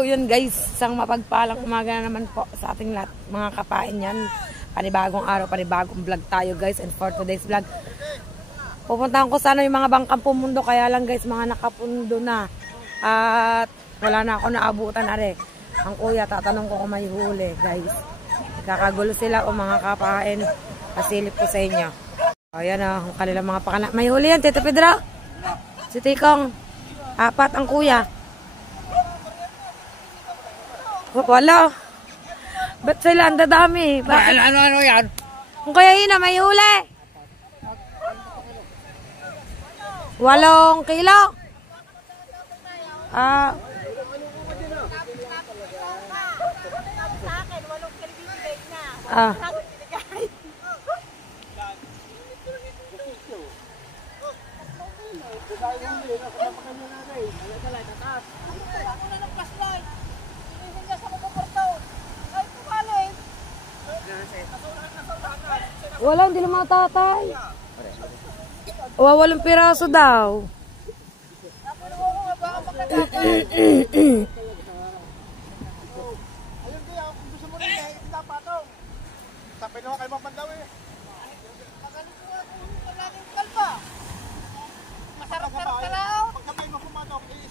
So yun guys, isang mapagpalang umaga na naman po sa ating lahat mga kapain yan. Panibagong araw, panibagong vlog tayo guys. And for today's vlog, pupuntahan ko sana yung mga bangkang pumundo. Kaya lang guys, mga nakapundo na. At wala na ako naabutan are. Ang kuya, tatanong ko kung may huli guys. Kakagulo sila o mga kapain. Pasilip ko sa inyo. Ayan o, ang kanilang mga pakana. May huli yan, Tito Pedro? Si Tikong. 4 ang kuya. Wala. Ba't sila ang dadami? Ano yan? Ang kuya Hina, may huli. 8 kilo. Wala, hindi naman tatay. 8 piraso daw.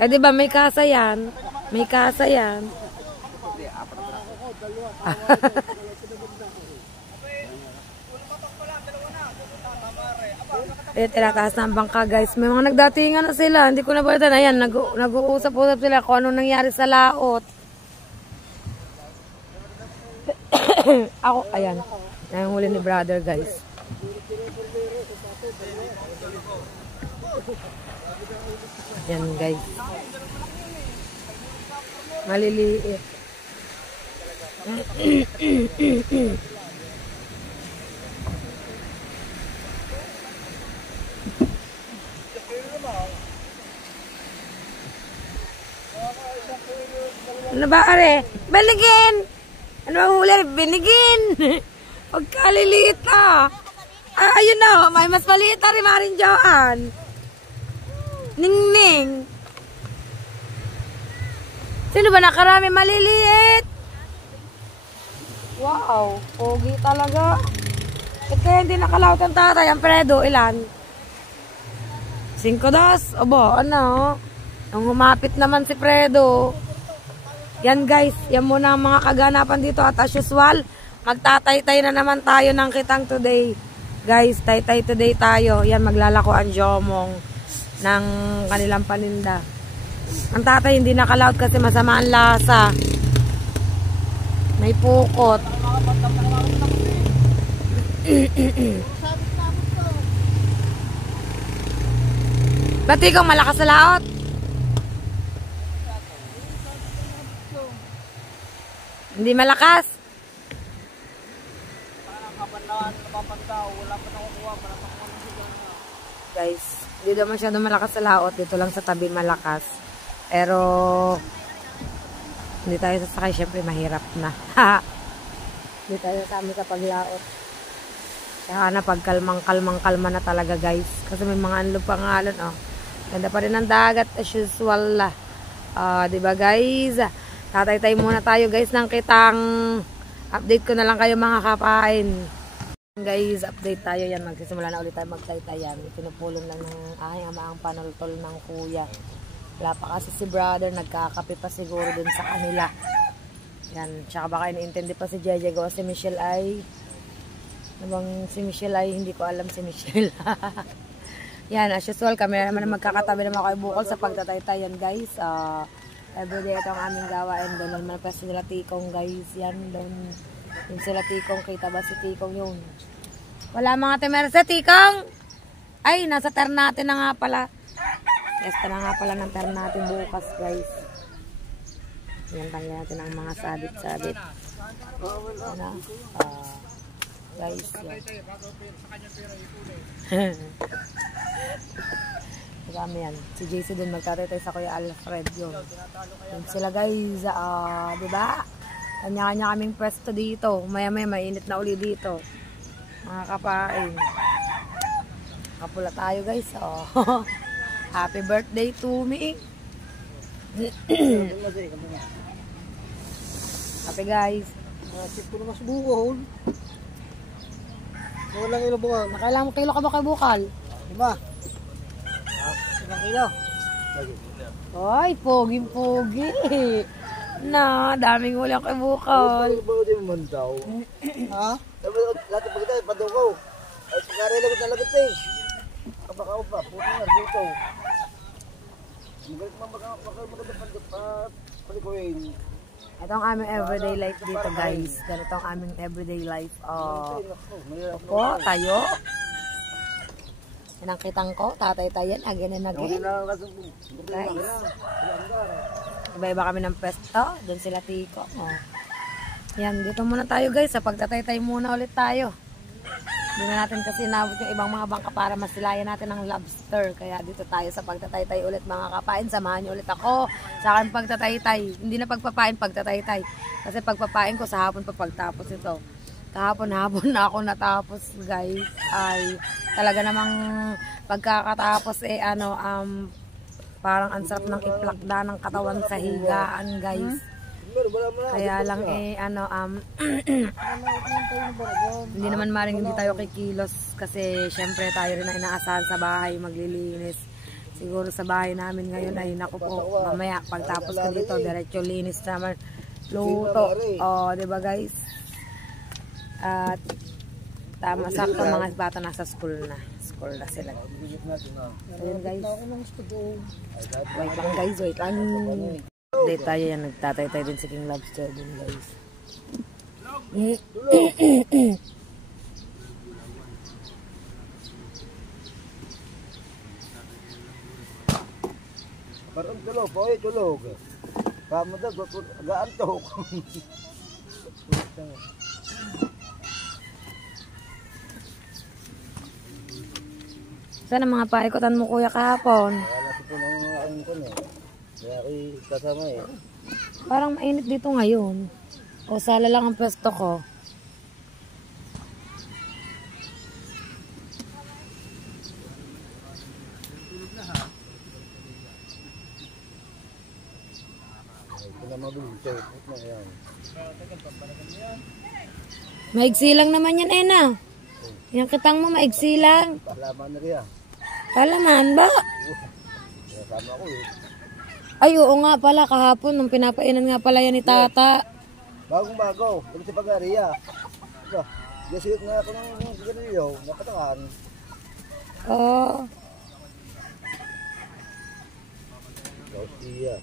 Eh di ba may kasa yan? May kasa yan. Eh, tinataas na ang bangka guys. May mga nagdatingan na sila. Hindi ko na balitan. Ayan, nag-uusap-usap sila kung anong nangyari sa laot. Ako, ayan. Nangunguli ni brother guys. Yan guys. Maliliit. Ano ba are? Binigin! Ano ba huli? Binigin! Huwag ka liliit ah. Ayun na, may mas maliit na rin maring Joan. Ning-ning. Sino ba nakarami maliliit? Wow, pogi talaga. At kaya hindi nakalawat ang tatay. Ang Fredo, ilan? 5-2. Abo, ano? Ang humapit naman si Fredo. Yan guys, yan muna ang mga kaganapan dito. At as usual, magtataytay na naman tayo ng kitang today. Guys, taytay today tayo. Yan, maglalako ang jomong ng kanilang paninda. Ang tatay hindi nakalaut kasi masama ang lasa. May pukot. Ba't ikaw malakas sa laot? Hindi malakas? Guys, hindi daw masyado malakas sa laot. Dito lang sa tabi malakas. Pero hindi tayo sasakay. Siyempre mahirap na. Hindi tayo sasama sa paglaot. Kaya na pagkalmang-kalma na talaga guys. Kasi may mga anlo pangalan. Oh. Ganda pa rin ang dagat as usual. Diba guys? Tatay-tay muna tayo guys ng kitang. Update ko na lang kayo mga kapain. Guys, update tayo yan. Magsisimula na ulit tayo magtaytayan. Pinupulong lang ng aking amaang panultol ng kuya. Wala pa kasi si brother. Nagkakape pa siguro dun sa kanila. Yan. Tsaka baka iniintindi pa si Jeje. Gawa si Michelle ay si Michelle ay hindi ko alam si Michelle. Yan, as usual kami naman magkakatabi naman kayo bukol sa pagtataytayan guys. Everyday ito ang aming gawain. Doon naman pa sila Tikong guys. Yan, doon sila Tikong. Kita ba si Tikong yun? Wala mga temerse, Tikong! Ay, nasa Ternate na nga pala. Esta na nga pala ng Ternate bukas guys. Yan, tanggalin natin ang mga sabit-sabit. Ano? Guys, yan. Marami yan. Si JC din magtatay sa Kuya Alfred yun. Yun sila guys. Diba? Kanya-kanya kaming pwesto dito. Maya-maya mainit na uli dito. Mga kapain. Kapula tayo guys. Happy birthday to me. Kape guys. Sip ko naman sa bukol. Walang ilo bukal. Nakailang kilo ka ba kay bukal? 5. 5 kilo. Ay, pogi-pogi. Na, daming huli ang kay bukal. Bago din man daw. Ha? Lahat ng pagkita, padukaw. Ay, pagkari lagot na lagot eh. Kabakaw pa, puto nga, dito. Magalit man maganda palikuin. Ito ang aming everyday life dito guys. Ganito ang aming everyday life. Po, tayo. Yan ang kitang ko, tatay-tayan, again and again. Guys. Iba-iba kami ng pesto. Doon sila tiko. Yan, dito muna tayo guys. Sa pagtatay-tay muna ulit tayo. Hindi na natin kasi nabot yung ibang mga bangka para masilayan natin ng lobster. Kaya dito tayo sa pagtatay-tay ulit mga kapain. Samahan niyo ulit ako sa akin pagtatay-tay. Hindi na pagpapain, pagtatay-tay. Kasi pagpapain ko sa hapon pa pagtapos ito. Kahapon-hapon na ako natapos guys. Ay talaga namang pagkakatapos parang ang sarap ng iplakda ng katawan sa higaan guys. Kaya lang hindi naman maring hindi tayo kikilos kasi syempre tayo rin na inaasahan sa bahay maglilinis. Siguro sa bahay namin ngayon ay naku po, mamaya pagtapos ko dito diretso linis naman luto. Di ba guys? At tama sakto mga bata nasa school na sila. Ayun guys. Wait lang guys, wait lang. Update tayo yan, nagtatay-tay din si King Lobster din guys. Parang tulog, po'y tulog. Kamadag, gaantok. Sana mga paikotan mo kuya kahapon. Wala si po nang aking ko eh. Kaya kasama eh. Parang mainit dito ngayon. O sala lang ang pwesto ko. Maigsi lang naman yan, Ena. Yung kitang mo, maigsi lang. Palaman na rin. Palaman ba? Kasama ko eh. Ay, oo nga pala, kahapon, nung pinapainan nga pala yan ni Tata. Bagong-bago, kami sa pag-ariya. Gasiyot nga ako ng sigarilyo, napatangan. Oo. Gausiya.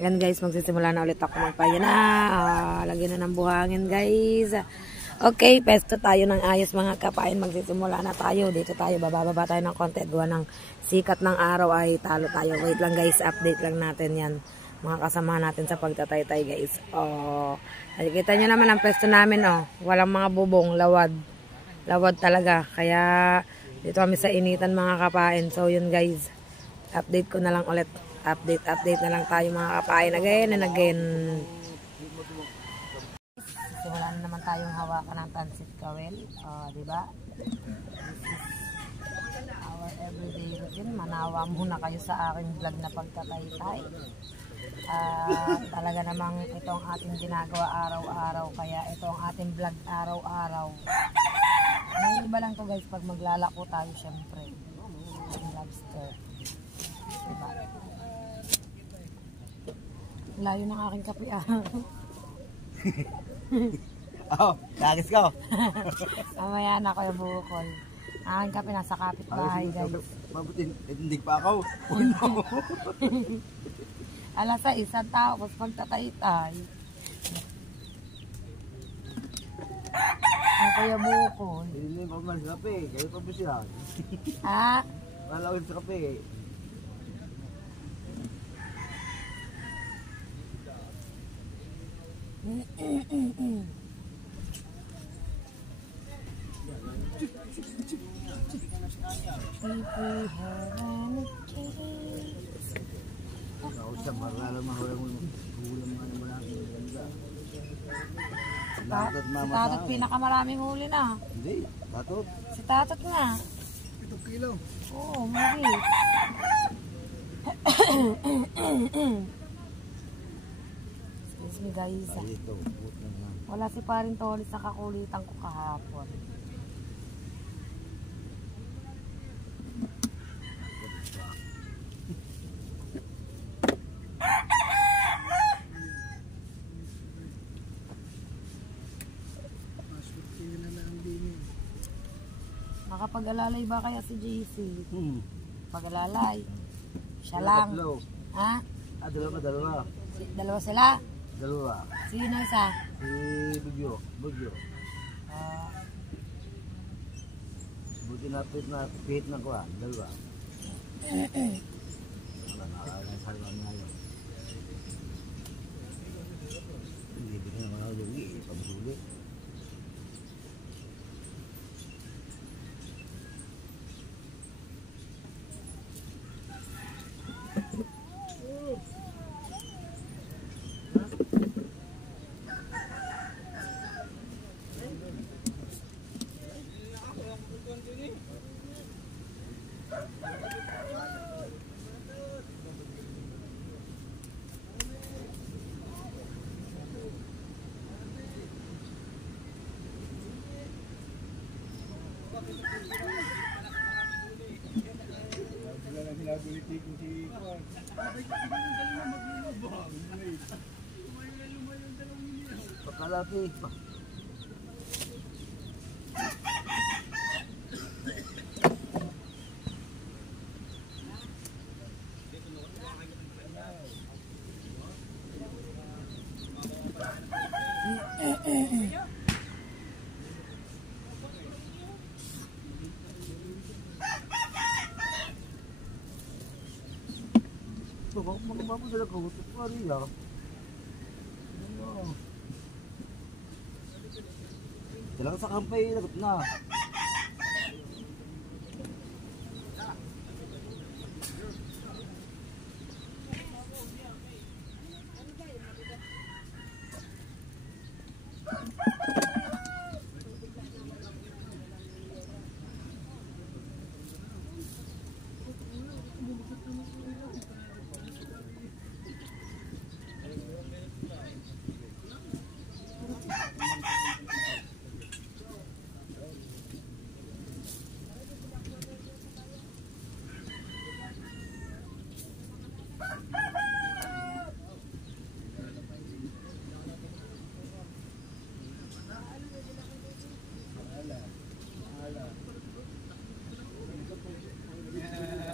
Yan guys, magsisimula na ulit ako magpayan na. Lagyan na ng buhangin guys. Okay, pesto tayo ng ayos mga kapain. Magsisimula na tayo. Dito tayo, bababa tayo ng konti. Gawa ng sikat ng araw ay talo tayo. Wait lang guys, update lang natin yan. Mga kasama natin sa pagtatay-tay guys. Nakikita nyo naman ang pesto namin. Walang mga bubong, lawad. Lawad talaga. Kaya dito kami sa initan mga kapain. So yun guys, update ko na lang ulit. Update na lang tayo mga kapain. Again and again. Wala na naman tayong hawakan ng Tansit Kawel. Diba? This is our everyday routine. Manawa muna kayo sa aking vlog na pagtatay-tay. Talaga namang ito ang ating ginagawa araw-araw. Kaya ito ang ating vlog araw-araw. May iba lang to guys pag maglalako tayo syempre. Yung lobster. Diba? Layo ng aking kape Lagis ko. Mamaya na ko yung bukol. Aking kape nasa kapitbahay guys. Mabuti, hindi pa ako. Alas 6 ang tapos pagtatay-tay. Ang kuya bukol. Hindi pa man sa kape, kayo pa ba siya? Malawin sa kape. Sa marala mahulang mga ganda. Si Tatot pinakamaraming huli na. Hindi, Tatot. Si Tatot nga. 7 kilo. Oo, mali. mi guys. Dito, buot na nga. Wala si paring Toli sa kakulitan ko kahapon. Nakapag-alalay ba kaya si JC? Pag-alalay. Siya lang. Tatlo. Ha? Dalawa. Dalawa sila? Dalawa. Sino isa? Si Bugyo. Buti na pihit na ko ah. Dalawa. Wala nakakala sa salwa niya yun. Hindi bigyan naman ako yung pabusuli. Pakalaki. Magpapadala ka, gusto ko rin ah. Talaga sa kampay, lagot na.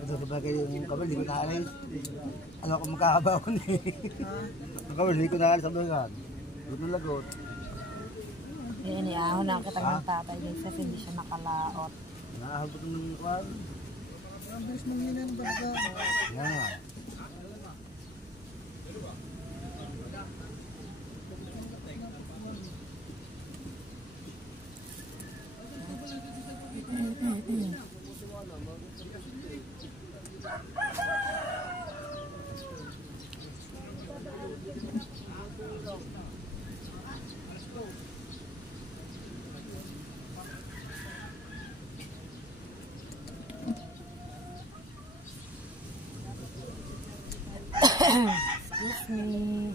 Ito sabagay yung kabal, hindi ko naalis. Alam ko magkakabaw ko eh. Ang kabal, hindi ko naalis sa bagan. Gusto lagot. Iniahon na kita ng tatay guys kasi hindi siya nakalaot. Naahabot ng kwan. Ang bilis mong yun ang baga. Yan nga. Excuse me.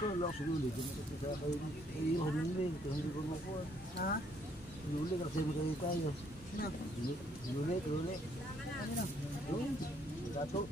Kala ko sinuli. Kaya kayo hinuli. Hindi ko makuha. Ha? Hinuli kasi magkaya tayo. Hinuli. Dato.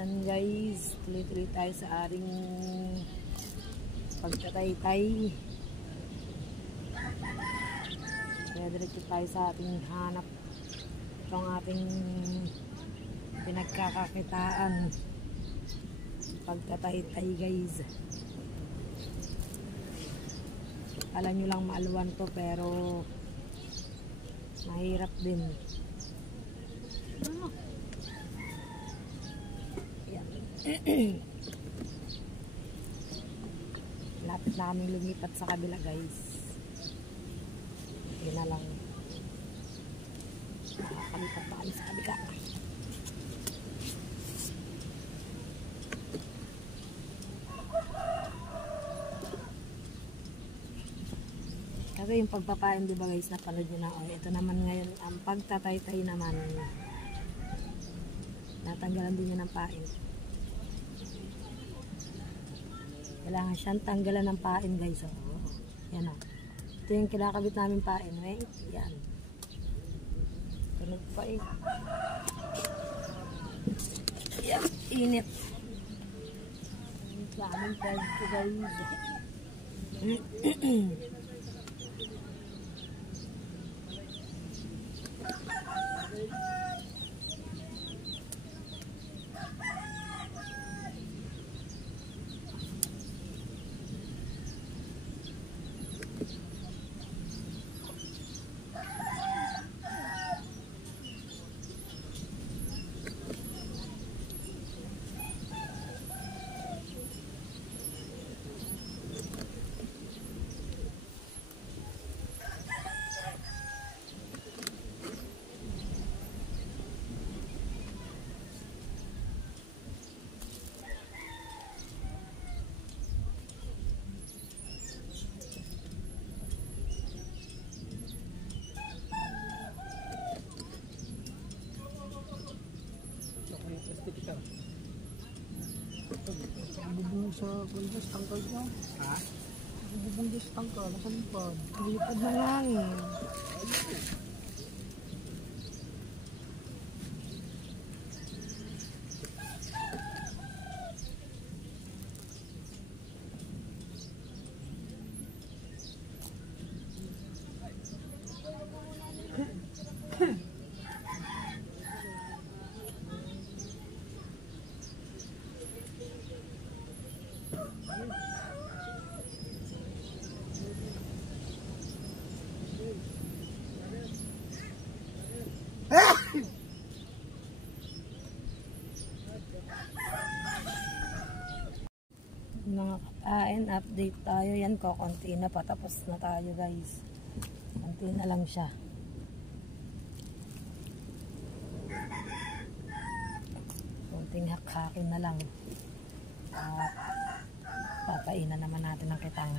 Yan guys, tuloy-tuloy tayo sa aring pagtatay-tay. Kaya diretso tayo sa ating hanap. Itong ating pinagkakakitaan. Pagtatay-tay guys. Alam nyo lang maaluan to pero mahirap din. Lapit na kaming lumipat sa kabila guys. Yun na lang. Nakakalipat na kami sa kabila. Kasi yung pagpapain diba guys, napanood nyo na. O, ito naman ngayon ang pagtatay-tay naman. Natanggalan din niya ng pain. Kailangan siyang tanggalan ng pain guys. O, yan o. Ito yung kinakabit namin pain. Wait, yan. Tunog pa eh. Yan, init. Init sa aming pwede guys. Bubong sa kundas, tangkal niya. Ha? Bubong sa tangkal, nasa lipad. Lipad ng langin. Mga kapain, update tayo. Yan ko, konti na patapos na tayo guys. Konti na lang siya. Konting hakhakin na lang. At papainan naman natin ang kitang.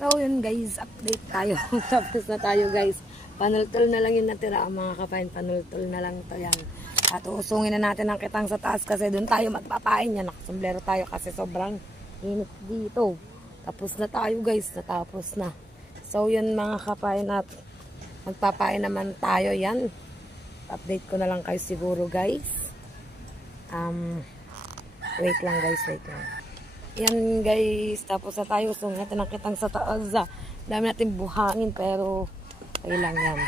So yun guys, update tayo. Tapos na tayo guys. Panultol na lang yung natira ang mga kapain. Panultol na lang to yan. At uusungin na natin ang kitang sa taas kasi doon tayo magpapain yan. Nakasomblero tayo kasi sobrang init dito. Tapos na tayo guys, natapos na. So yun mga kapain at magpapain naman tayo yan. Update ko na lang kayo siguro guys. Wait lang guys, wait lang. Yan guys, tapos na tayo. Usungin natin ang kitang sa taas. Dami natin buhangin pero okay lang yan.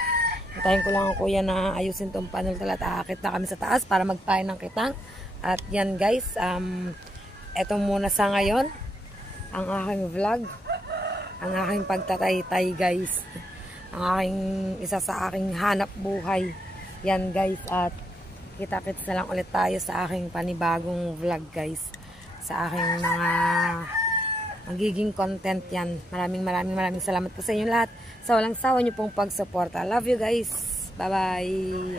Hintayin ko lang ang kuya na ayusin tong panel at aakit na kami sa taas para magpain ng kitang. At yan guys, eto muna sa ngayon ang aking vlog, ang aking pagtataytay guys, ang aking isa sa aking hanap buhay. Yan guys, at kita-kits na lang ulit tayo sa aking panibagong vlog guys, sa aking mga magiging content yan. Maraming salamat po sa inyo lahat sa walang sawa nyo pong pagsuporta. Love you guys. Bye bye.